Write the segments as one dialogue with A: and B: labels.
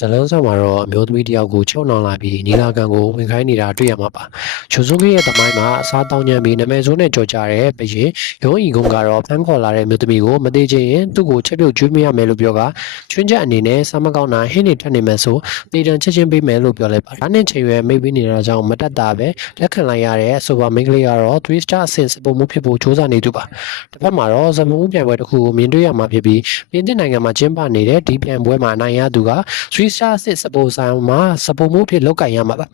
A: ဇလန်းဆောင်မှာတော့အမျိုးသမီးတစ်ယောက်ကိုချုံနှောင်လာပြီးနီလာကန်ကိုဝင်ခိုင်းနေတာတွေ့ရမှာပါ။ချိုဇုကရဲ့တမိုင်းမှာအစားတောင်းညံပြီးနာမည်ဆိုးနဲ့ကြော်ကြတဲ့ဘရင်ရုံးဤကုန်းကတော့ဖမ်းခေါ်လာတဲ့အမျိုးသမီးကိုမသေးချင်ရင်သူ့ကိုချက်ပြုတ်ကျွေးမရမယ်လို့ပြောကချွင်းချက်အနေနဲ့စမကောင်းတာဟင်းနေထက်နေမယ်ဆိုတေတံချက်ချင်းပေးမယ်လို့ပြောလိုက်ပါတယ်။ဒါနဲ့ချိန်ရွယ်မိတ်ပြီးနေတာကြောင့်မတက်တာပဲလက်ခံလိုက်ရတဲ့ဆိုပါမိန်းကလေးကတော့3 star အဆင့်စပုံမှုဖြစ်ဖို့စ조사နေသူပါ။တစ်ဖက်မှာတော့ဇမုံပြိုင်ပွဲတစ်ခုကိုမြင်တွေ့ရမှာဖြစ်ပြီးပြင်သစ်နိုင်ငံမှာကျင်းပနေတဲ့ဒီပြိုင်ပွဲမှာအနိုင်ရသူကဆွေးရှားစစ်စပိုဆိုင်မှာစပိုမှုဖြစ်လောက်ကင်ရမှာပါ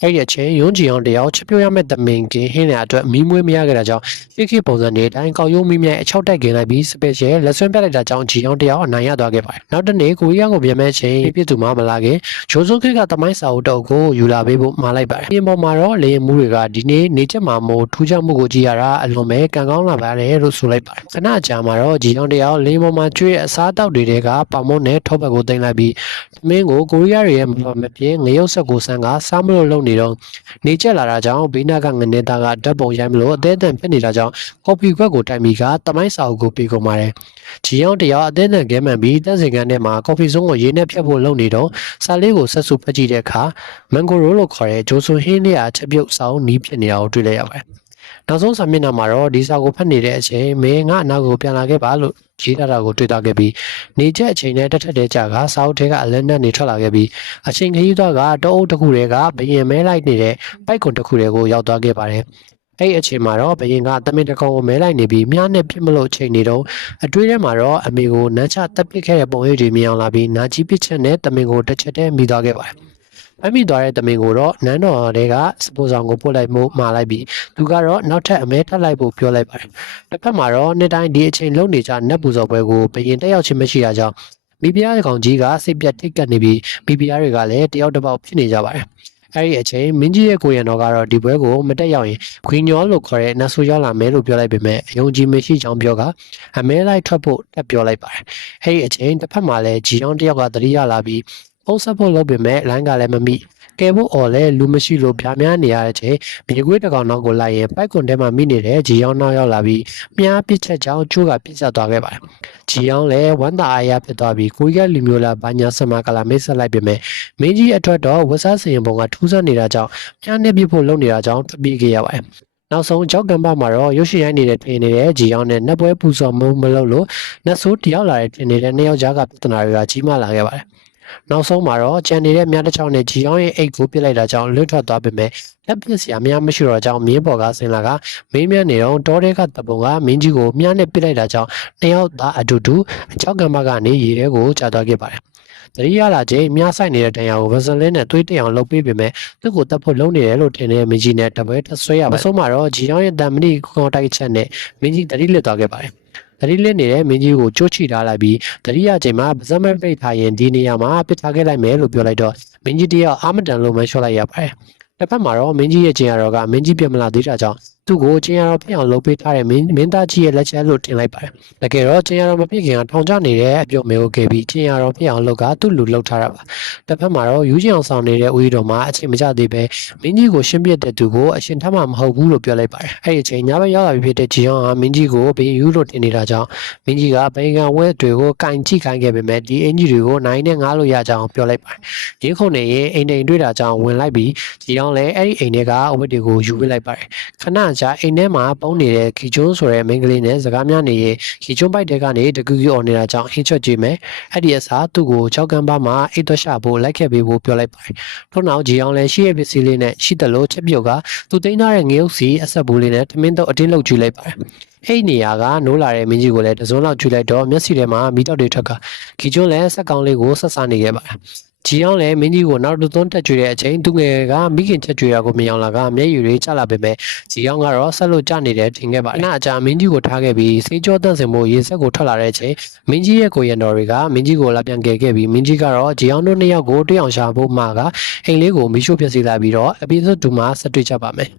A: အဲ့ဒီအချိန်ယွန်းကြည်အောင်တယောက်ချပြရမယ့်တမင်ကင်းဟင်းတဲ့အတွက်မီးမွေးမရခဲ့တာကြောင့်ဖိခိပုံစံတွေအတိုင်းကောက်ရုံးမီးမြိုင်အချောက်တိုက်ကင်လိုက်ပြီးစပယ်ရှယ်လက်ဆွဲပြလိုက်တာကြောင့်ကြည်အောင်တယောက်အနိုင်ရသွားခဲ့ပါတယ်နောက်တနေ့ကိုရီးယားကိုပြန်မဲ့ချိန်ပြည်သူမှမလာခင်ဂျိုဇိုခေကတမိုင်းစာအုပ်တုပ်ကိုယူလာပေးဖို့မှာလိုက်ပါတယ်ပြင်ပေါ်မှာတော့လေရင်မှုတွေကဒီနေ့နေချက်မှာမို့ထူးခြားမှုကိုကြည့်ရတာအလွန်ပဲကံကောင်းလာပါတယ်လို့ဆိုလိုက်ပါတယ်ခဏကြာမှာတော့ကြည်အောင်တယောက်လေရင်ပေါ်မှာကျွေးအစားတောက်တွေကပေါမုံနဲ့ထောပတ်ကိုတင်လိုက်ပြီးမင်းကိုကိုရီးယားတွေရဲ့မမပြင်းငရုတ်ဆက်ကိုဆန်းကစားမလို့လုံနေတော့နေကျက်လာတာကြောင့်ဘေးနာကငနေသားကဓာတ်ပုံရိုက်မလို့အသေးအတန်ဖြစ်နေတာကြောင့်ကော်ပီခွက်ကိုတိုင်ပြီးကတမိုင်းစာအုပ်ကိုပေးကုန်ပါတယ်။ဂျီအောင်တယောက်အသေးအတန်ကဲမှန်ပြီးတက်စင်ကန်ထဲမှာကော်ဖီဆုံးကိုရေးနဲ့ဖြတ်ဖို့လုပ်နေတော့စာလေးကိုဆက်စုဖက်ကြည့်တဲ့အခါမန်ဂိုရိုလို့ခေါ်တဲ့ဂျိုဆွန်ဟင်းလေးအားချက်ပြုတ်ဆောင်နီးဖြစ်နေတာကိုတွေ့လိုက်ရပါတယ်။ နောက်ဆုံးစာမျက်နှာမှာတော့ဒီစာကိုဖတ်နေတဲ့အချိန်မင်းငါအနောက်ကိုပြန်လာခဲ့ပါလို့ရေးထားတာကိုတွေ့သွားခဲ့ပြီးနေချက်အချိန်နဲ့တက်ထက်တဲ့ကြာကစာအုပ်ထဲကအလန်းနဲ့နေထွက်လာခဲ့ပြီးအချိန်ခရီးသွားကတအုပ်တစ်ခုတည်းကဘယင်မဲလိုက်နေတဲ့ပိုက်ကွန်တစ်ခုတည်းကိုရောက်သွားခဲ့ပါတယ်။အဲ့ဒီအချိန်မှာတော့ဘယင်ကတမင်တကောင်ကိုမဲလိုက်နေပြီးမြားနဲ့ပြစ်မလို့အချိန်နေတော့အတွေးထဲမှာတော့အမေကိုနန်းချတက်ပစ်ခဲ့တဲ့ပုံရိပ်တွေမြင်အောင်လာပြီးနာကြီးပစ်ချက်နဲ့တမင်ကိုတစ်ချက်တည်းမိသွားခဲ့ပါတယ်။ ဖမ်းမိသွားတဲ့တမင်ကိုတော့နန်းတော်တွေကစပိုဆောင်ကိုပို့လိုက်မှုမှာလိုက်ပြီးသူကတော့နောက်ထပ်အမဲထပ်လိုက်ဖို့ပြောလိုက်ပါတယ်။တစ်ဖက်မှာတော့နှစ်တိုင်းဒီအချိန်လုံနေကြနတ်ပူဇော်ပွဲကိုဘယင်တက်ရောက်ခြင်းမရှိတာကြောင့်မိဖုရားကောင်ကြီးကစိတ်ပြတ်ထိတ်ကပ်နေပြီးမိဖုရားတွေကလည်းတယောက်တစ်ပေါက်ဖြစ်နေကြပါတယ်။အဲ့ဒီအချိန်မင်းကြီးရဲ့ကိုရံတော်ကတော့ဒီပွဲကိုမတက်ရောက်ရင်ခွင်းညောလို့ခေါ်တဲ့နတ်ဆိုးရောက်လာမယ်လို့ပြောလိုက်ပေမဲ့အယုံကြည်မရှိကြောင်းပြောကအမဲလိုက်ထွက်ဖို့တက်ပြောလိုက်ပါတယ်။အဲ့ဒီအချိန်တစ်ဖက်မှာလည်းဂျီအောင်တယောက်ကသတိရလာပြီး ပုံဆက်ဖို့လုပ်ပေမဲ့လိုင်းကလည်းမမိကဲဖို့အော်လဲလူမရှိလို့ဗျာများနေရတဲ့ချိန်မြေခွေးတစ်ကောင်နောက်ကိုလိုက်ရင်ပိုက်ကွန်ထဲမှာမိနေတဲ့ဂျီအောင်နောက်ရောက်လာပြီးမြားပစ်ချက်ကြောင့်ချိုးကပြစ်ဆက်သွားခဲ့ပါတယ်။ဂျီအောင်လည်းဝမ်းသာအားရဖြစ်သွားပြီးကိုကြီးကလူမျိုးလာဘာညာဆမကလာမိတ်ဆက်လိုက်ပေမဲ့မင်းကြီးအတွက်တော့ဝဆဆင်ပုံကထူးဆန်းနေတာကြောင့်မြားနဲ့ပြစ်ဖို့လုပ်နေတာကြောင့်ထွက်ပြေးခဲ့ရပါတယ်။နောက်ဆုံးကြောက်ကံပါမှာတော့ရုပ်ရှင်ရိုက်နေတဲ့ထင်နေတဲ့ဂျီအောင်နဲ့နတ်ပွဲပူဇော်မှုမလုပ်လို့နတ်ဆိုးတယောက်လာတဲ့ထင်နေတဲ့နှစ်ယောက်ကြားကပြဿနာတွေကကြီးမားလာခဲ့ပါတယ်။ နောက်ဆုံးမှာတော့ကြံနေတဲ့မြတ်တစ်ချောင်းနဲ့ဂျီအောင်ရဲ့အိတ်ကိုပြစ်လိုက်တာကြောင့်လွတ်ထွက်သွားပေမဲ့လက်ပစ်စရာများမရှိတော့ကြောင်းမင်းပေါ်ကဆင်လာကမင်းမြတ်နေတော့တောထဲကတပုံကမင်းကြီးကိုမြားနဲ့ပစ်လိုက်တာကြောင့်တယောက်သားအတူတူအချောက်ကံမကနေရေထဲကိုကျသွားခဲ့ပါတယ်တတိယလာချိန်မြားဆိုင်နေတဲ့တန်ရာကိုဗဇလင်းနဲ့သွေးတအောင်လှုပ်ပေးပေမဲ့သူ့ကိုတတ်ဖို့လုံးနေတယ်လို့ထင်တဲ့မင်းကြီးနဲ့တပွဲထဆွဲရပါဆုံးမှာတော့ဂျီအောင်ရဲ့တန်မဏိကွန်တိုက်ချက်နဲ့မင်းကြီးတတိလစ်သွားခဲ့ပါတယ် တတိလစ်နေတဲ့မင်းကြီးကိုကြိုးချီထားလိုက်ပြီးတတိယချိန်မှာဗဇမပိတ်ထားရင်ဒီနေရာမှာပစ်ထားခဲ့လိုက်မယ်လို့ပြောလိုက်တော့မင်းကြီးတယောက်အာမတန်လုံးမလျှော့လိုက်ရပါတယ်တစ်ဖက်မှာတော့မင်းကြီးရဲ့ကျင်ရတော်ကမင်းကြီးပြမလာသေးတာကြောင့်သူ့ကိုကျင်ရတော်ဖြစ်အောင်လုပ်ပေးထားတဲ့မင်းမင်းသားကြီးရဲ့လက်ချက်လို့ထင်လိုက်ပါတယ်။တကယ်တော့ကျင်ရတော်မဖြစ်ခင်ကထောင်ချနေတဲ့အပြုတ်မေကိုခဲ့ပြီးကျင်ရတော်ဖြစ်အောင်လုပ်ကသူ့လူလှုပ်ထားတာပါ။တစ်ဖက်မှာတော့ယူချင်အောင်ဆောင်နေတဲ့ဦးရီတော်မှာအချိန်မကျသေးပဲမင်းကြီးကိုရှင်းပြတဲ့သူကိုအရှင်ထမ်းမှမဟုတ်ဘူးလို့ပြောလိုက်ပါတယ်။အဲ့ဒီအချိန်ညဘက်ရောက်လာပြီဖြစ်တဲ့ဂျီအောင်ကမင်းကြီးကိုဘေးယူလို့တင်နေတာကြောင့်မင်းကြီးကဘိန်ကန်ဝဲတွေကိုကင်ကြည့်ခိုင်းခဲ့ပေမဲ့ဒီအင်ကြီးတွေကိုနိုင်နဲ့ငားလို့ရကြအောင်ပြောလိုက်ပါတယ်။ရင်းခုန်နေရင်အိမ်တိမ်တွေ့တာကြောင့်ဝင်လိုက်ပြီးဂျီအောင်လည်းအဲ့ဒီအိမ်ထဲကအဝတ်တွေကိုယူပေးလိုက်ပါတယ်။ခဏကြာအိမ်ထဲမှာပုံနေတဲ့ခီကျွန်းဆိုတဲ့မိန်းကလေးနဲ့စကားများနေရင်ခီကျွန်းပိုက်တဲကနေတကူကူអော်နေတာကြောင့်ဟင်းချွတ်ကြည့်မယ်။အဲ့ဒီအစားသူ့ကိုကြောက်ကမ်းပါမှာအိတ်သွက်ရှာဖို့လိုက်ခဲ့ပေးဖို့ပြောလိုက်ပါတယ်။ထို့နောက်ဂျီအောင်လည်းရှိရဲ့ပစ္စည်းလေးနဲ့ရှိတယ်လို့ချက်ပြုတ်ကသူသိမ်းထားတဲ့ငရုတ်စီအဆက်ဘူးလေးနဲ့ထမင်းတော့အတင်းလောက်ကျူလိုက်ပါတယ်။အဲ့ဒီနေရာကနိုးလာတဲ့မင်းကြီးကိုလည်းတစုံလောက်ကျူလိုက်တော့မျက်စိထဲမှာမီးတောက်တွေထွက်ကခီကျွန်းလည်းဆက်ကောင်းလေးကိုဆက်ဆနေခဲ့ပါတယ်။ ဂျီအောင်လည်းမင်းကြီးကိုနောက်တစ်သွန်းတက်ကြွတဲ့အချိန်သူငယ်ကမိခင်ချက်ကြွတာကိုမြင်အောင်လာကမျက်ရည်တွေကျလာပေမဲ့ဂျီအောင်ကတော့ဆက်လို့ကြနေတယ်ထင်ခဲ့ပါအနာအကြာမင်းကြီးကိုထားခဲ့ပြီးစေးကြောတန့်စင်ဖို့ရေဆက်ကိုထွက်လာတဲ့အချိန်မင်းကြီးရဲ့ကိုရံတော်တွေကမင်းကြီးကိုလာပြန်ကယ်ခဲ့ပြီးမင်းကြီးကတော့ဂျီအောင်တို့နှစ်ယောက်ကိုတွေ့အောင်ရှာဖို့မှာကအိမ်လေးကိုမိရှို့ပြစ်စီလိုက်ပြီးတော့အပိစုဒူမှာဆက်တွေ့ကြပါမယ်